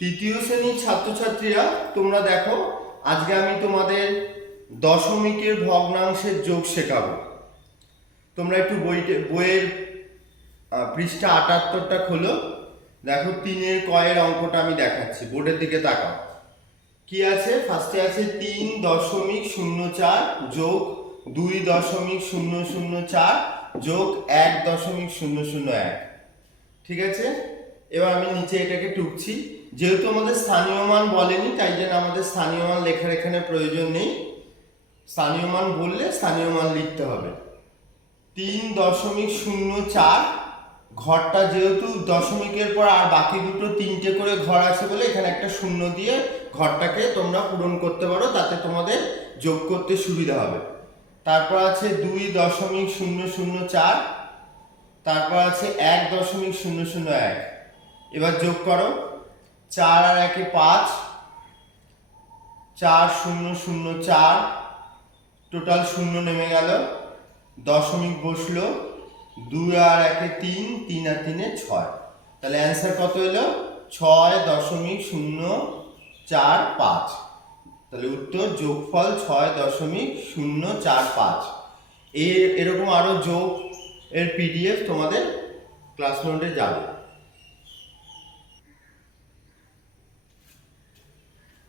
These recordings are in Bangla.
তৃতীয় শ্রেণীর ছাত্রছাত্রীরা তোমরা দেখো, আজকে আমি তোমাদের দশমিকের ভগ্নাংশের যোগ শেখাবো। তোমরা একটু বইয়ের পৃষ্ঠা ৭৮টা খোলো। দেখো ৩-এর কয়ের অঙ্কটা আমি দেখাচ্ছি, বোর্ডের দিকে তাকাও। কি আছে? ফার্স্টে আছে ৩.০৪ যোগ ২.০০৪ যোগ ১.০০১। ঠিক আছে, এবার আমি নিচে এটাকে টুকছি। যেহেতু আমাদের স্থানীয় মান বলেনি, তাই জন্য আমাদের স্থানীয় মান লেখার এখানে প্রয়োজন নেই। স্থানীয় মান বললে স্থানীয় মান লিখতে হবে। ৩.০৪ ঘরটা যেহেতু দশমিকের পর আর বাকি দুটো ৩টে করে ঘর আছে বলে এখানে একটা শূন্য দিয়ে ঘরটাকে তোমরা পূরণ করতে পারো, তাতে তোমাদের যোগ করতে সুবিধা হবে। তারপর আছে ২.০০৪, তারপর আছে ১.০০১। এবার যোগ করো, ৪ আর ১-এ ৫, ৪.০০৪, টোটাল শূন্য নেমে গেল, দশমিক বসলো, ২ আর ১-এ ৩, ৩ আর ৩-এ ৬। তাহলে অ্যান্সার কত এলো? ৬.০৪৫। তাহলে উত্তর যোগফল ৬.০৪৫। এরকম আরো যোগ এর পিডিএফ তোমাদের ক্লাস নোটে যাবে।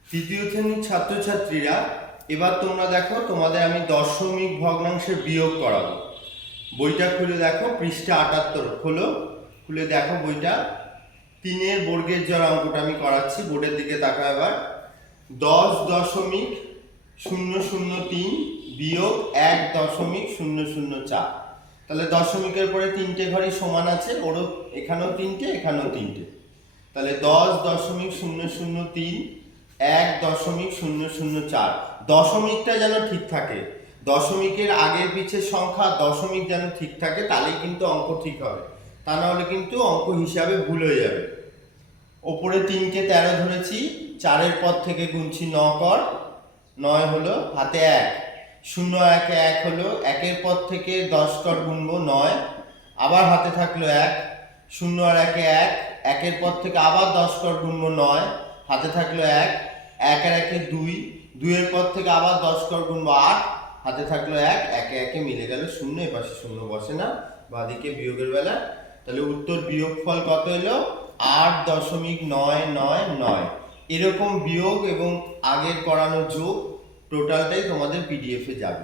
তৃতীয় শ্রেণীর ছাত্রছাত্রীরা, এবার তোমরা দেখো, তোমাদের আমি দশমিক ভগ্নাংশের বিয়োগ করাবো। বইটা খুলে দেখো, পৃষ্ঠা ৭৮ খোলো, খুলে দেখো বইটা। ৩-এর বর্গের জোড় অঙ্কটা আমি করাচ্ছি, বোর্ডের দিকে তাকাও এবার। ১০.০০৩ বিয়োগ ১.০০৪। তাহলে দশমিকের পরে ৩টে ঘরই সমান আছে, ওরও এখানেও ৩টে, এখানেও ৩টে। তাহলে ১০.০০৩ ১.০০৪। দশমিকটা যেন ঠিক থাকে, দশমিকের আগের পিছের সংখ্যা দশমিক যেন ঠিক থাকে, তাহলেই কিন্তু অঙ্ক ঠিক হবে। তা না হলে কিন্তু অঙ্ক হিসাবে ভুল হয়ে যাবে। ওপরে ৩কে ১৩ ধরেছি, ৪-এর পর থেকে গুনছি ৯ কর, ৯ হলো, হাতে ১, ০ ১-এ ১ হলো, ১-এর পর থেকে ১০ কর গুনবো ৯, আবার হাতে থাকলো ১, ০ আর ১-এ ১, ১-এর পর থেকে আবার ১০ কর গুনবো ৯, হাতে থাকলো ১, ১ আর ১-এ ২, ২-এর পর থেকে আবার ১০ কর গুনবো ৮, হাতে থাকলো ১, ১-এ ১-এ মিলে গেল ০, এপাশে ০ বসে না, বাঁদিকে বিয়োগের বেলা। তাহলে উত্তর বিয়োগফল কত এলো? ৮.৯৯৯। এরকম বিয়োগ এবং আগের করানো যোগ টোটালটাই তোমাদের পিডিএফে যাবে।